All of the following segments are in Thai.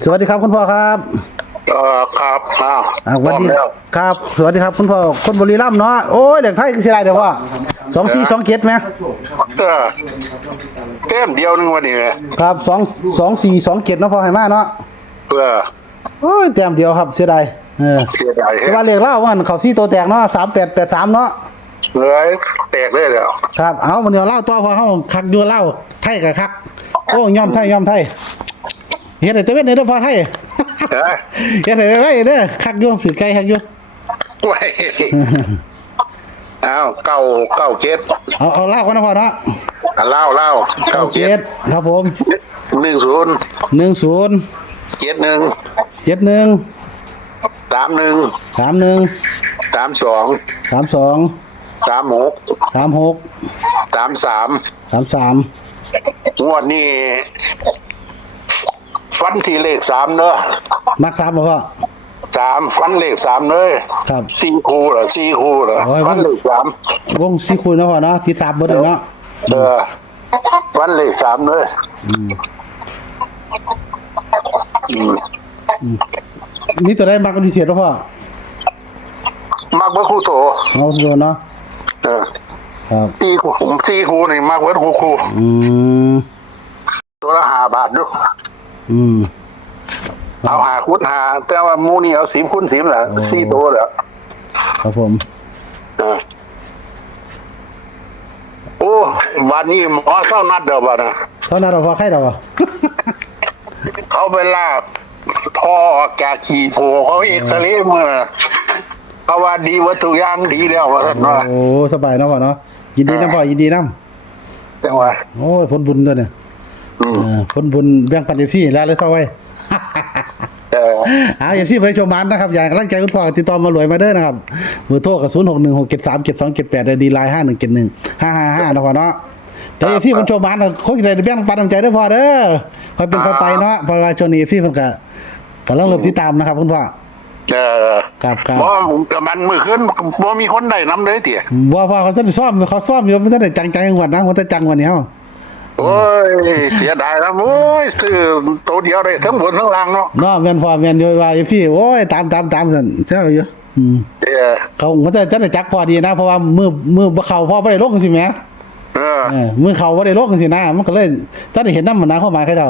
สวัสดีครับคุณพ่อครับครับสวัสดีครับสวัสดีครับคุณพ่อคนบุรีรัมย์เนาะโอ้ยเด็กไทยคือสิได้เด้อพ่อ2427มั้ยเต้มเดียวนึงวันนี้ครับ2427เนาะพ่อให้มาเนาะเพื่อโอ้ยแต้มเดียวครับเสียดายเสียดายแต่ว่าเลขเล่าว่าเขา4ตัวแตกเนาะ3883เนาะเลยแตกเลยแล้วครับเอาวันนี้เล่าต่อพอเฮาคักอยู่เล่าไทยกับคักโอ้ยอมไทยเฮ็ดให้ตะเวนเด้อพ่อไทยเฮ็ดให้ไว้เด้อคักอยู่ถือไก่คักอยู่ไว้เอาเก้าเจ็ดเอาเล่ากันนะพ่อเนาะเล่าเก้าเจ็ดครับผม10 71 31 32 33 งวดนี้ฟันที่เลข3เนอะมัก3บ่พ่อ3ฟันเลข3เลยครับ4คู่เหรอฟันเลข3วง4คู่เนาะพ่อเนาะที่3บ่ได้เนาะฟันเลข3เลยนี่ตัวได้มักเป็นพิเศษเนาะพ่อมักเบิดคู่โตเอาโดนเนาะครับ4คู่นี่มักเบิดคู่ตัวละ5 บาทดูเอา5 คูณ 5แต่ว่าหมู่นี่เอา10 คูณ 10แหละ4 ตัวแหละครับผมโอ้วันนี้หมอเข้านัดเด้อบ่นะเข้านัดพอใครเด้อเขาไปลากพ่อจากขี่โผเขาเอ็กซเรย์มื้อเขาว่าดีวัตถุอย่างดีแล้วว่าซั่นว่าโอ้สบายเนาะพ่อเนาะยินดีนำพ่อยินดีนำจังว่าโอ้ยผลบุญเด้อเนี่ยผลบุญแบ่งปัน FC แล้วเลยเซาไว้FC ไปชมมันนะครับอย่างกำลังใจคุณพ่อติดต่อมารวยมาเด้อนะครับเบอร์โทรก็0616737278ได้ดีไลน์51715555นะพ่อเนาะแต่ FC เพิ่นชมมันคงสิได้แบ่งปันน้ำใจเด้อพ่อเด้อค่อยเป็นค่อยไปเนาะเพราะว่าช่วงนี้ FC เพิ่นก็กำลังเริ่มติดตามนะครับคุณพ่อครับบ่มันมื้อคืนบ่มีคนได้นำเลยติบ่พ่อเขาซ้อมอยู่มันได้จังๆวันนะมันจะจังวันนี้เฮาโอ้ยเสียดายนะโอ้ยซื้อตัวเดียวได้ทั้งบนทั้งล่างเนาะแม่นพ่อแม่นอยู่ว่า FC โอ้ยตามซั่นแซ่บอยู่เขามันจะได้จักพอดีนะเพราะว่ามือบ่เข้าพ่อบ่ได้ลงจังซี่แหมมือเข้าบ่ได้ลงจังซี่นะมันก็เลยถ้าได้เห็นนำมันนะเข้ามาเขาเจ้า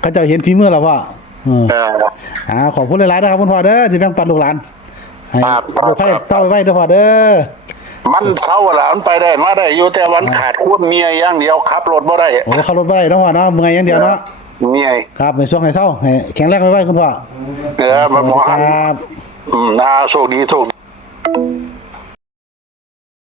เขาเจ้าเห็นฝีมือแล้วพ่อขอบคุณหลายๆนะครับคุณพ่อเด้อที่แบ่งปันลูกหลานให้ลูกให้เศร้าไว้เด้อพ่อเด้อมันเศร้าหลานไปได้มาได้อยู่แต่วันขาดควบเมียอย่างเดียวขับรถบ่ได้โอ้ขับรถบ่ได้เนาะพ่อเนาะเมื่อยอย่างเดียวเนาะเมียครับในช่วงให้เศร้าให้แข็งแรงไว้คุณพ่อมันหมอครับโชคดี